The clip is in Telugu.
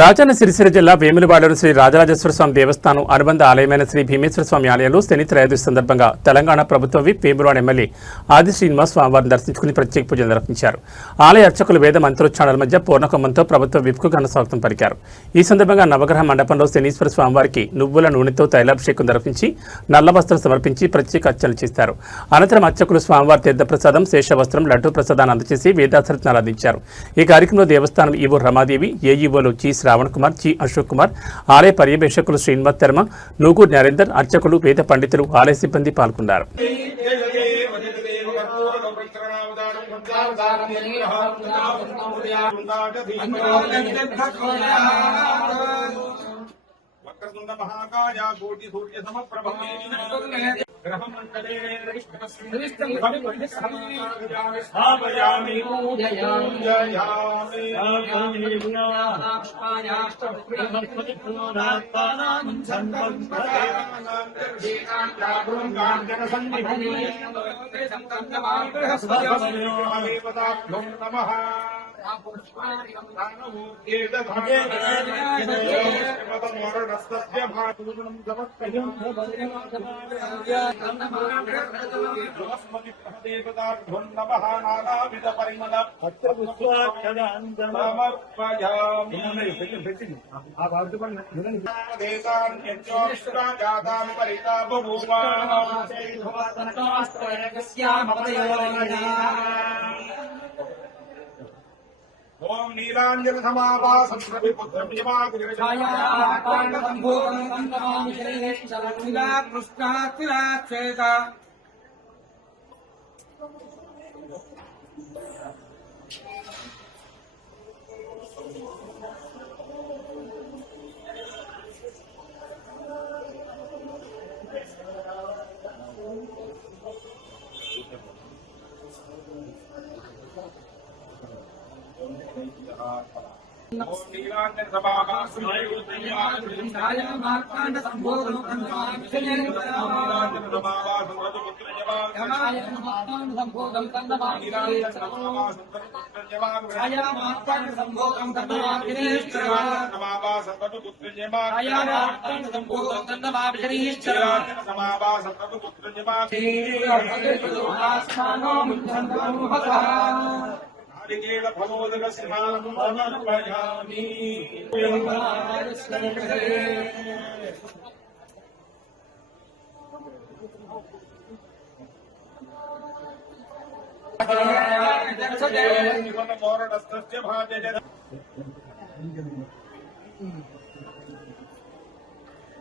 రాజన్న సిరిసిల్ల జిల్లా వేములవాడలో శ్రీ రాజరాజేశ్వర స్వామి దేవస్థానం అనుబంధ ఆలయమైన శ్రీ భీమేశ్వర స్వామి ఆలయంలో శని త్రయోదశి సందర్భంగా తెలంగాణ ప్రభుత్వ విప్ వేములవాడ ఎమ్మెల్యే ఆది శ్రీనివాస్ స్వామివారిని దర్శించుకుని ప్రత్యేక పూజలు నిర్వహించారు. ఆలయ అర్చకులు వేద మంత్రోచ్చారణల మధ్య పూర్ణకుంభంతో ప్రభుత్వ విప్కు ఘన స్వాగతం పలికారు. ఈ సందర్భంగా నవగ్రహ మండపంలో శనీశ్వర స్వామివారికి నువ్వుల నూనెతో తైలాభిషేకం నిర్వహించి నల్ల వస్త్రం సమర్పించి ప్రత్యేక అర్చనలు చేశారు. అనంతరం అర్చకులు స్వామివారి తీర్థప్రసాదం శేషవస్త్రం లడ్డూ ప్రసాదాన్ని అందజేసి వేదాశ్రతనాలు అందించారు. ఈ కార్యక్రమంలో దేవస్థానం ఈవో రమాదేవి, ఏఈఓలు జి శ్రావణ్ కుమార్, జి అశోక్ కుమార్, ఆలయ పర్యవేక్షకులు శ్రీనివాస్ శర్మ, నూగూరు నరేందర్, అర్చకులు, వేద పండితులు, ఆలయ సిబ్బంది పాల్గొన్నారు. ओम नीलांजन समावासं पुत्रं कृष्णातिराक्षेता नीलांजन समावासं मार्तांड संभोगं